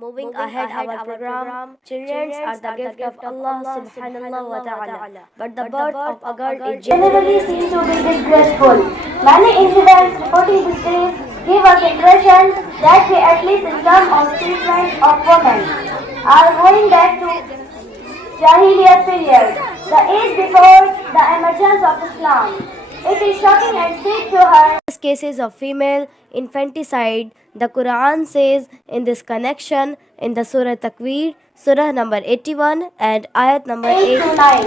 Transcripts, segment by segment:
Moving ahead our program, children are the gift of Allah subhanahu wa ta'ala. But the birth of a girl is generally seen to be disgraceful. Many incidents reporting these days give us impression that we at least Islam of treatment of women are going back to Jahiliyyah period, the age before the emergence of Islam. It is shocking and sad to her. cases of female infanticide. The Quran says in this connection in the Surah Takwir, Surah number 81 and Ayat number 8 to 9.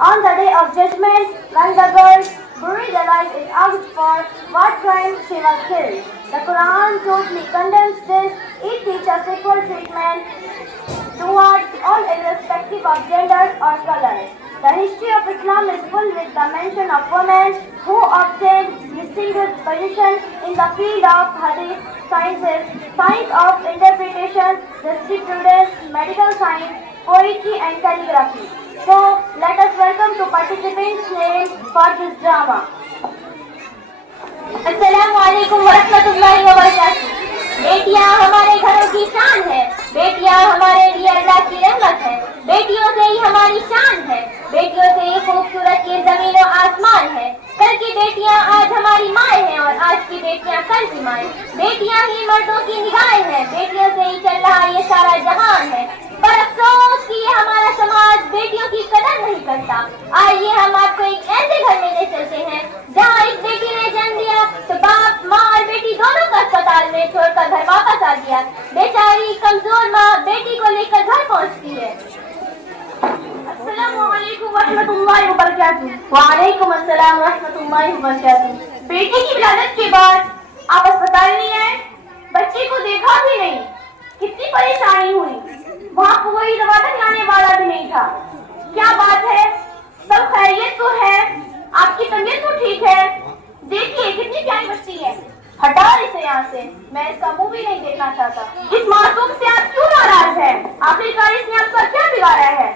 On the day of judgment, when the girl buried alive is asked for what crime she was killed. The Quran totally condemns this. It teaches equal treatment towards all irrespective of gender or color. The history of Islam is full with the mention of women who obtained distinguished position in the field of hadith sciences, science of interpretation, jurisprudence, medical science, poetry and calligraphy. So, let us welcome to participants names for this drama. अस्सलामु अलैकुम वरहमतुल्लाहि वबरकातुहू। बेटियां हमारे घरों की शान है, बेटियां हमारे लिए अल्लाह की रहमत है, बेटियों से ही हमारी शान है, बेटियों से ही खूबसूरत ये जमीन और आसमान है। कल की बेटियां आज हमारी माएँ हैं और आज की बेटियां कल की माएँ। बेटियां ही मर्दों की निगाहें हैं, बेटियों से ही चल रहा ये सारा जहान है। पर अफसोस कि ये हमारा समाज बेटियों की कदर नहीं करता। आइए हम आपको एक ऐसे घर में ले चलते हैं जहाँ एक बेटी ने जन्म दिया तो बाप माँ और बेटी दोनों को अस्पताल में छोड़कर घर वापस आ गया। बेचारी कमजोर माँ बेटी को लेकर घर पहुँचती है। अस्सलामु अलैकुम वरहमतुल्लाहि वबरकातुहू। वालेकुम अस्सलाम वरहमतुल्लाहि वबरकातुहू। बेटी की विलादत के बाद आप अस्पताल नहीं आए, बच्चे को देखा भी नहीं, कितनी परेशानी हुई। वहाँ कोई दवा तक लाने वाला भी नहीं था। क्या बात है, सब खैरियत तो है? आपकी तबीयत तो ठीक है? देखिए कितनी प्यारी बच्ची है। हटा इसे यहाँ से, मैं इसका मुंह भी नहीं देखना चाहता। इस मासूम से आप क्यों नाराज है? आखिरकार इसने आपका क्या बिगाड़ा है?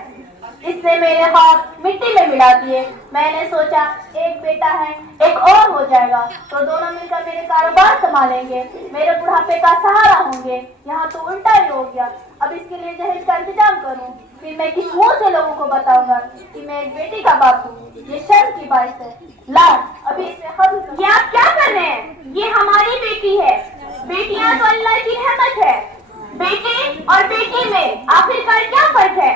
इसने मेरे ख्वाब मिट्टी में मिला दिए। मैंने सोचा एक बेटा है एक और हो जाएगा तो दोनों मिलकर मेरे कारोबार संभालेंगे, मेरे बुढ़ापे का सहारा होंगे। यहाँ तो उल्टा ही हो गया। अब इसके लिए दहेज का इंतजाम करूँ, फिर मैं किस मुंह से लोगों को बताऊंगा कि मैं एक बेटी का बाप हूँ। ये शर्म की बात है। ला अभी इसे खत्म। ये आप क्या कर रहे हैं? ये हमारी बेटी है। बेटियां तो अल्लाह की रहमत है। बेटे और बेटी में आखिरकार क्या फर्क है?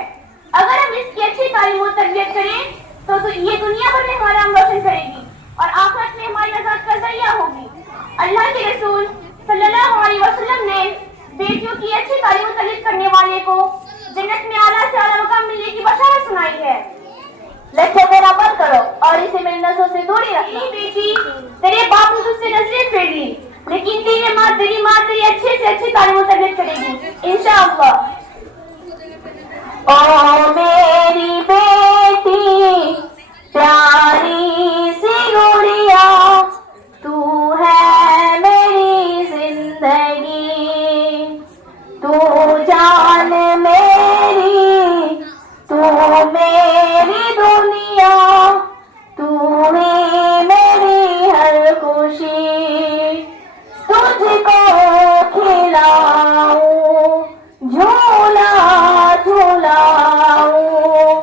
अगर हम इसकी अच्छी तालीम और तरबियत करें तो ये दुनिया भर में हमारा नाम रोशन करेगी और आखिरत में हमारी आजाद का जरिया होगी। अल्लाह के रसूल सल्लल्लाहु अलैहि वसल्लम ने बेटियों की अच्छी तालीम और तरबियत करने वाले को जन्नत में आला से आला मकाम मिलने की बशारत सुनाई है। लक्ष्य मेरा बंद करो और इसे मेरी नजरों से दूरी रखना। बेटी, तेरे बाप ने तुझसे नजरें फेर ली, लेकिन तेरी माँ तेरी अच्छे से अच्छी तालीम और तरबियत करेगी इंशाअल्लाह। ओ मेरी बेटी प्यारी सी गुड़िया, तू है मेरी जिंदगी, तू जान मेरी, तू मेरी दुनिया, तू ही मेरी हर खुशी। तुझको खिलाऊं झूला झूलाऊं,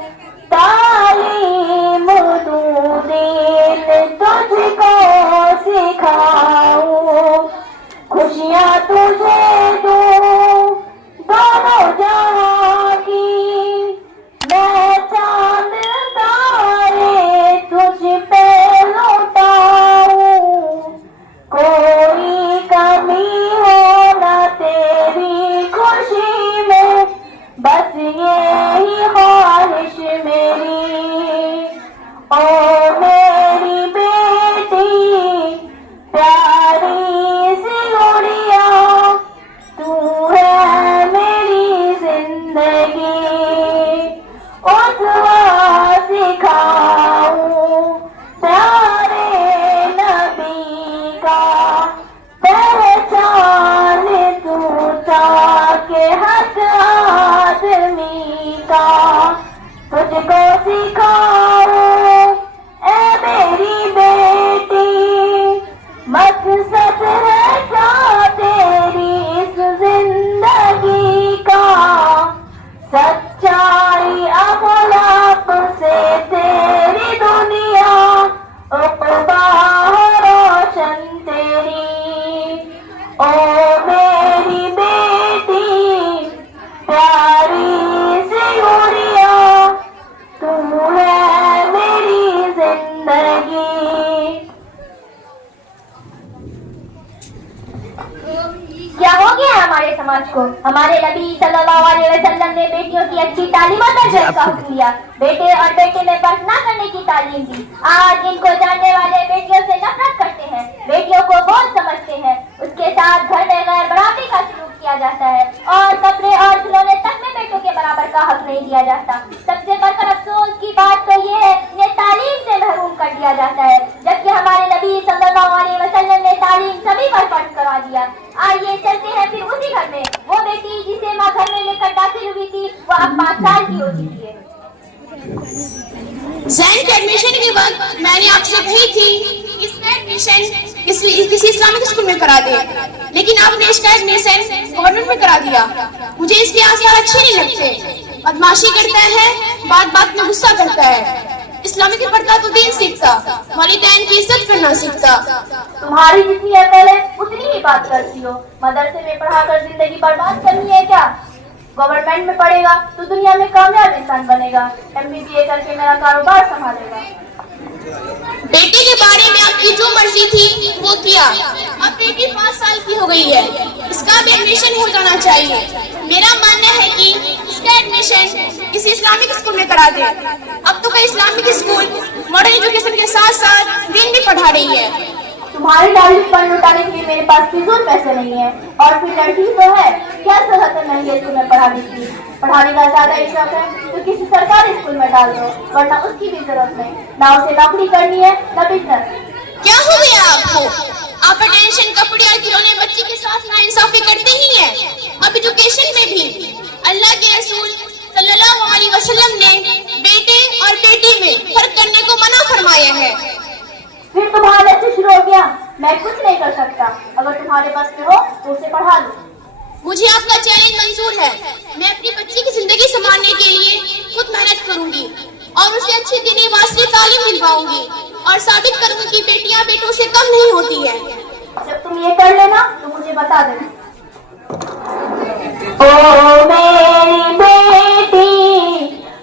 तालीम दूं दीन तुझको सिखाऊं, खुशियाँ तुझे दूं दोनों जहां की, मैं चांद तारे तुझ पे लौटाऊं, कोई कमी हो ना तेरी खुशी में, बस यही ख्वाहिश मेरी। ओ मेरी बेटी प्यारी सी गुड़िया, तू है मेरी जिंदगी। उसवा सिखाऊं प्यारे नबी का, पहचान तू ताके हक आदमी का, तुझको सिखाऊं ए मेरी बेटी, मकसद है को। हमारे नबी सल्लल्लाहु अलैहि वसल्लम ने बेटियों की अच्छी तालीम और तरबियत का हुक्म दिया, बेटे और बेटे में फर्क न करने की तालीम दी। आज इनको जानने वाले बेटियों से नफरत करते हैं, बेटियों को बोझ समझते हैं, उसके साथ घर में गैर बराबरी का सलूक किया जाता है और कपड़े और खिलौने तक में बेटों के बराबर का हक नहीं दिया जाता। सबसे बढ़कर अफसोस की बात तो ये है, इन्हें तालीम से महरूम कर दिया जाता है, जबकि हमारे नबी सल्लल्लाहु अलैहि वसल्लम ने तालीम सभी पर फर्ज करा दिया। आइए चलते हैं फिर उसी घर में। वो बेटी जिसे माँ घर में लेकर दाखिल हुई थी, वो अब 5 साल की हो चुकी है। ज़ैन के एडमिशन के वक्त मैंने आपसे कही थी इसका एडमिशन किसी इस्लामिक स्कूल में करा दे, लेकिन आपने इसका एडमिशन गवर्नमेंट में करा दिया। मुझे इसके आसार अच्छे नहीं लगते। बदमाशी करता है, बात बात में गुस्सा करता है, इस्लामिक पढ़ता तो दीन सीखता, वालिदैन की इज्जत करना सीखता। तुम्हारी जितनी अकल है उतनी ही बात करती हो। मदरसे में पढ़ाकर जिंदगी बर्बाद करनी है क्या? गवर्नमेंट में पढ़ेगा तो दुनिया में कामयाब इंसान बनेगा, MBA करके मेरा कारोबार संभालेगा। बेटे के बारे में आपकी जो मर्जी थी वो किया। अब बेटी 5 साल की हो गई है, इसका भी एडमिशन हो जाना चाहिए। मेरा मानना है कि इसका एडमिशन किसी इस्लामिक स्कूल में करा दे। अब तो कई इस्लामिक स्कूल मॉडर्न एजुकेशन के साथ साथ दीन भी पढ़ा रही है। तुम्हारी तारीफ पर लुटाने के लिए मेरे पास फिजूल पैसे नहीं है, और फिर लड़की तो है, क्या जरूरत है महंगे स्कूल में पढ़ाने की? पढ़ाने का ज्यादा ही शौक है तो किसी सरकारी स्कूल में डाल दो, वरना उसकी भी जरूरत नहीं। ना उसे नौकरी करनी है न बिजनेस। क्या हो गया आपको? आप टेंशन कपड़े और खिलौने बच्चे के साथ नाइंसाफी करते ही हैं। अब एजुकेशन में भी अल्लाह के रसूल सल्लल्लाहु अलैहि वसल्लम ने बेटे और बेटी में फर्क करने को मना फरमाया है। फिर तुम्हारे से शुरू हो गया। मैं कुछ नहीं कर सकता, अगर तुम्हारे पास में हो तो उसे पढ़ा लो। मुझे आपका चैलेंज मंजूर है। मैं अपनी बच्ची की जिंदगी संभालने के लिए खुद मेहनत करूंगी और उसे अच्छी दीनी वास्ते तालीम दिलवाऊंगी और साबित करूंगी कि बेटियां बेटों से कम नहीं होती है। जब तुम ये कर लेना तो मुझे बता देना। ओ मेरी बेटी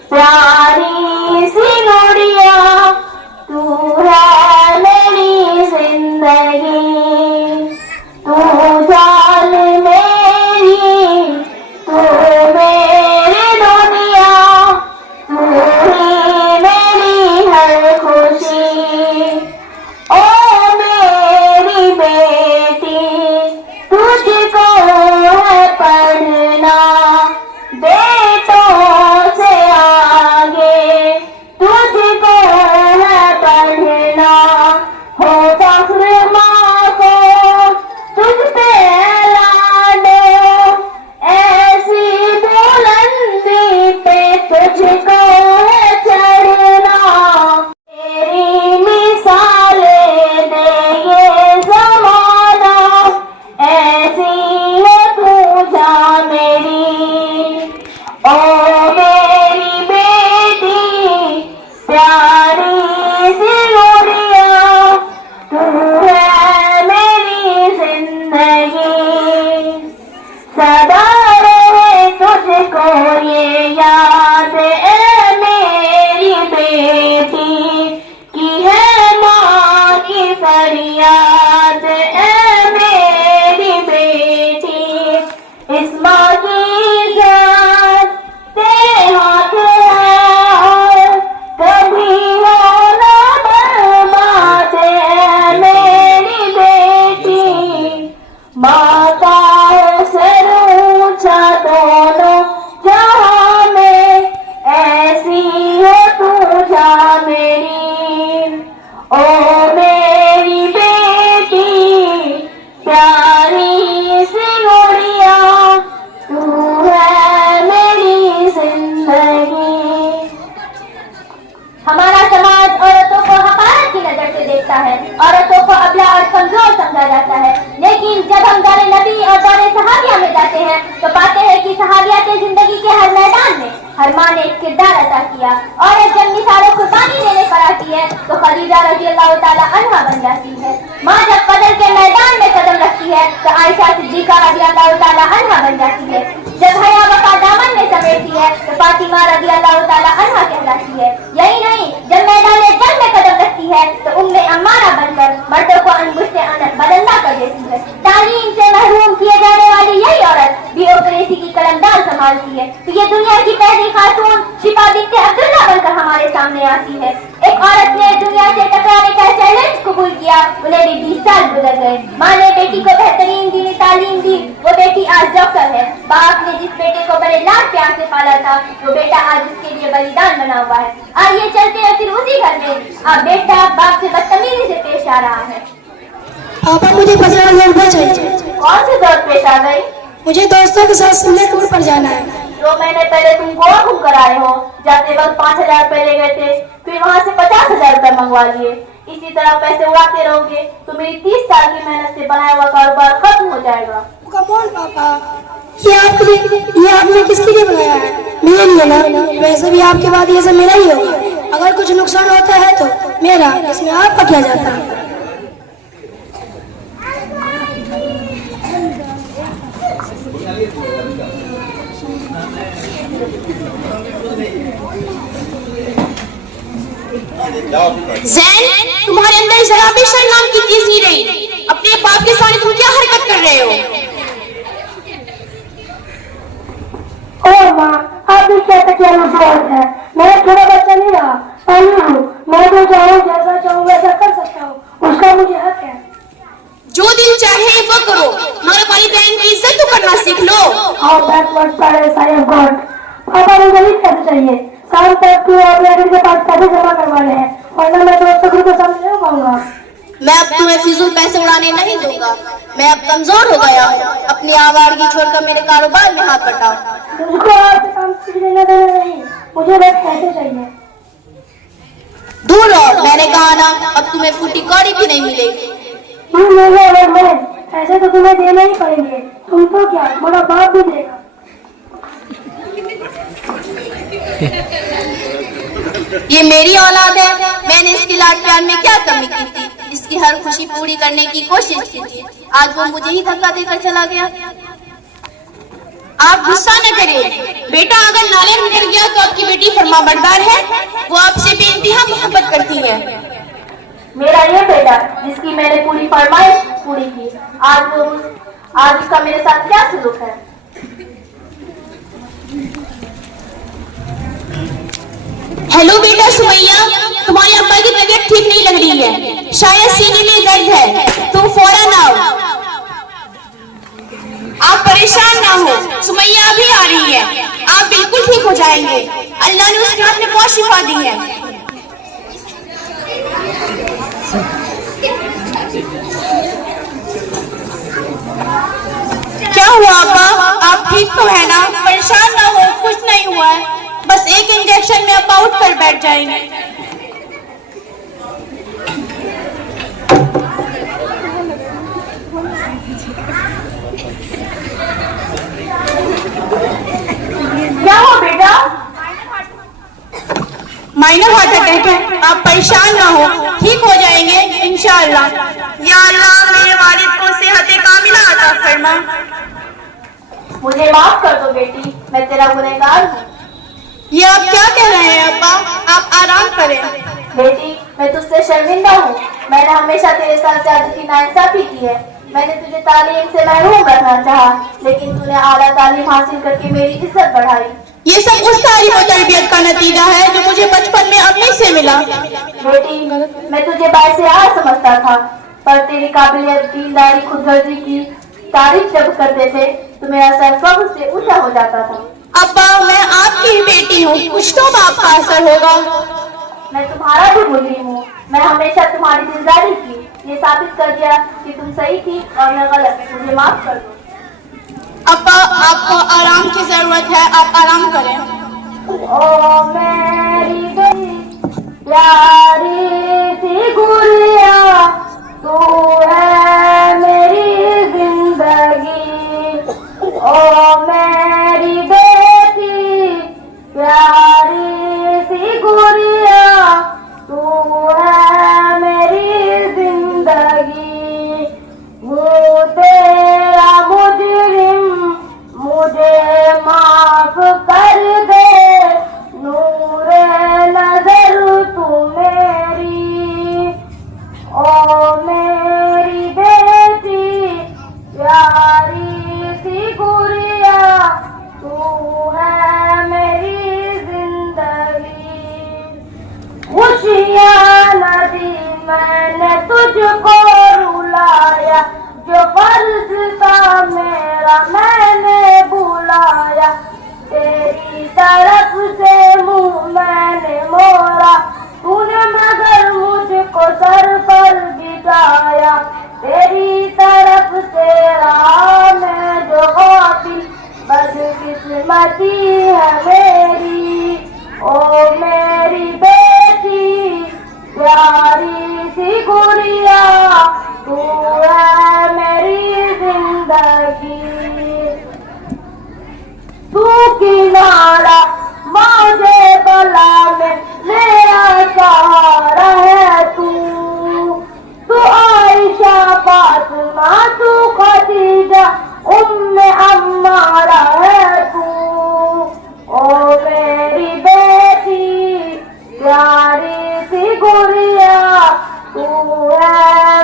प्यारी सी गुड़िया, तू है मेरी जिंदगी, तू जान मेरी, तू मेरी दुनिया, तू ही मेरी हर खुशी। ओ मेरी बेटी तुझको है पढ़ना, बेटों से आगे तुझको है पढ़ना। हो फख्र माँ को तुझ पे लाडो, ऐसी बुलंदी पे तुझको है चढ़ना। तेरी मिसालें दे ये ज़माना, ऐसी है तू जा मेरी। ओ मेरी बेटी प्यारी सी गुड़िया, तू है मेरी जिंदगी। सदा रहे तुझको ये याद, ए मेरी बेटी की है माँ की फरियाद। ए मेरी बेटी इस माँ की जान तेरे हाथ है, और कभी हो ना बर्बाद। है मेरी बेटी माँ का सर ऊंचा दोनों जहां में, ऐसी हो तू जा मेरी। ओ मेरी बेटी प्यारी सी गुड़िया, तू है मेरी जिंदगी। हमारा समाज औरतों को हकारत की नजर से देखता है, औरतों को अबला और कमजोर समझा जाता है। लेकिन जब हम दौरे नबी और दौरे सहाबिया में जाते हैं तो पाते हैं कि सहाबियात जिंदगी के हर मैदान में हर माँ ने एक किरदार अदा किया। औरत जब मिसालों कुर्बानी देने पर आती है तो खदीजा रज़ियल्लाहु ताला अन्हा बन जाती है। माँ जब कदर के मैदान में कदम रखती है तो आयशा सिद्दीका रज़ियल्लाहु ताला अन्हा बन जाती है। जब हया वफा दामन में समेटती है तो फातिमा रज़ियल्लाहु ताला अन्हा कहलाती है। यही नहीं, जब मैदान जंग में कदम रखती है तो उम्मे अम्मारा बनकर मर्दों को अंगुष्ठे बदलना कर देती है। तालीम से महरूम किए जाने वाली यही औरत भी सामने आती है। एक औरत ने दुनिया से टकराने का चैलेंज कबूल किया, उन्हें भी 20 साल गुजर गए। माँ ने बेटी को बेहतरीन दीनी तालीम दी, वो बेटी आज डॉक्टर है। बाप ने जिस बेटे को बड़े लाड प्यार से पाला था, वो बेटा आज उसके लिए बलिदान बना हुआ है। आइए चलते हैं फिर उसी घर में। अब बेटा बाप से बदतमीजी से पेश आ रहा है। पापा मुझे 50,000 रुपए चाहिए। कौन सी जरूरत पेश आ गई? मुझे दोस्तों के साथ शिमला टूर पर जाना है। 2 महीने पहले तुम गोवा घूम कर आए हो, जाते वक्त 5,000 रुपए ले गए थे, फिर वहाँ से 50,000 रुपए मंगवा लिए। इसी तरह पैसे उड़ाते रहोगे तो मेरी 30 साल की मेहनत से बनाया हुआ कारोबार खत्म हो जाएगा। कम ऑन पापा, ये आपने किसके लिए बनाया है? मेरे लिए ना। वैसे भी आपके बाद ये सब मेरा ही होगा। अगर कुछ नुकसान होता है तो मेरा, इसमें आपका क्या जाता है? ज़ैन, तुम्हारे अंदर जरा भी शर्म नाम की चीज नहीं रही। अपने बाप के सामने तुम क्या हरकत कर रहे हो? और माँ, आप भी कहते क्या जरूरत है? मैं थोड़ा बच्चा नहीं रहा, पाली हूँ। मैं जो चाहूँ, जैसा चाहूँ वैसा कर सकता हूँ, उसका मुझे हक है। जो दिल चाहे वो करो, मगर अपनी बहन की इज्जत तो करना सीख लो। How backward parents I have got. पापा मुझे नहीं पैसे चाहिए। शाम तक तू अपने के पास पैसे जमा करवाने हैं, वरना मैं दोस्तों को समझ नहीं पाऊंगा। मैं अब तुम्हें फिजूल पैसे उड़ाने नहीं दूंगा। मैं अब कमजोर हो गया हूँ। अपनी आवारगी छोड़कर मेरे कारोबार में हाथ बटाओ। मुझको आपसे काम कुछ लेना देना नहीं, मुझे बस पैसे चाहिए। दूर रहो, मैंने कहा ना, अब तुम्हें फूटी कौड़ी भी नहीं मिलेगी। तुम मेरे अगर मैं पैसे तो तुम्हें देने ही पड़ेंगे। तुम तो क्या, मेरा बाप भी देगा। ये मेरी औलाद है, मैंने इसकी लाड प्यार में क्या कमी की थी? इसकी हर खुशी पूरी करने की कोशिश की थी, आज वो मुझे ही धक्का देकर चला गया। आप गुस्सा न करें बेटा, अगर नाले में गिर गया तो आपकी बेटी फरमाबरदार है, वो आपसे बेइंतहा मोहब्बत करती है। मेरा ये बेटा जिसकी मैंने पूरी फरमाइश पूरी की, आज उसका मेरे साथ क्या सलूक है? हेलो बेटा सुमैया, तुम्हारे अब्बा की तबीयत ठीक नहीं लग रही है, शायद सीने में दर्द है, तुम फौरन आओ। आप परेशान ना हो, सुमैया अभी आ रही है, आप बिल्कुल ठीक हो जाएंगे। अल्लाह ने उसके हाथ में बहुत शिफा दी है। क्या हुआ अब्बा, आप ठीक तो है ना? परेशान ना हो, कुछ नहीं हुआ है, बस एक इंजेक्शन में अब्बा उठ कर बैठ जाएंगे। क्या हुआ बेटा? माइनर हार्ट अटैक है, आप परेशान ना हो, ठीक हो जाएंगे इंशाअल्लाह। या अल्लाह मेरे वालिद को सेहत कामिला अता फरमा। मुझे माफ कर दो बेटी, मैं तेरा गुनहगार हूँ। ये आप क्या कह रहे हैं अब्बा, आप आराम करें। बेटी मैं तुझसे शर्मिंदा हूँ, मैंने हमेशा तेरे साथ ज्यादती नाइंसाफी की है। मैंने तुझे तालीम से महरूम रखना चाहा, लेकिन तूने आला तालीम हासिल करके मेरी इज्जत बढ़ाई। ये सब उस तालीम और तरबियत का नतीजा है जो मुझे बचपन में अम्मी से मिला। बेटी मैं तुझे बाइसे आ समझता था, पर तेरी काबिलियत, दीनदारी, खुदगर्जी की तारीफ जब करते थे तो मेरा सर फख्र से ऊंचा हो जाता था। अब्बा मैं आपकी ही बेटी हूँ, कुछ तो बाप का असर होगा। मैं तुम्हारा भी मुजरिम हूँ, मैं हमेशा तुम्हारी दिलदारी की, ये साबित कर दिया कि तुम सही थी और मैं गलत, मुझे माफ कर दो। अब्बा आपको आराम की जरूरत है, आप आराम करें। ओ मेरी प्यारी सी गुड़िया, तू है मेरी जिंदगी। ओ मेरी बेटी प्यारी सी गुड़िया, तू है मेरी जिंदगी। वो तेरा मुजरिम मुझे माफ कर दे, नूरे नजर तू मेरा खुशियाँ न दी मैंने तुझको रुलाया, जो फर्ज था मेरा मैंने बुलाया, तेरी तरफ से मुंह मैंने मोड़ा, तूने मगर मुझको सर पर बिठाया, तेरी तरफ से रहा मैं जो गाफिल, बदकिस्मती है मेरी, ओ मेरी बेटी प्यारी सी गुड़िया, तू है मेरी जिंदगी, तू किनारा मौजे बला में मेरा सहारा है, तू आयशा फातिमा तू खदीजा उम्मे अम्मारा है तू, ओ मेरी बेटी प्यारी सी गुड़िया, तू है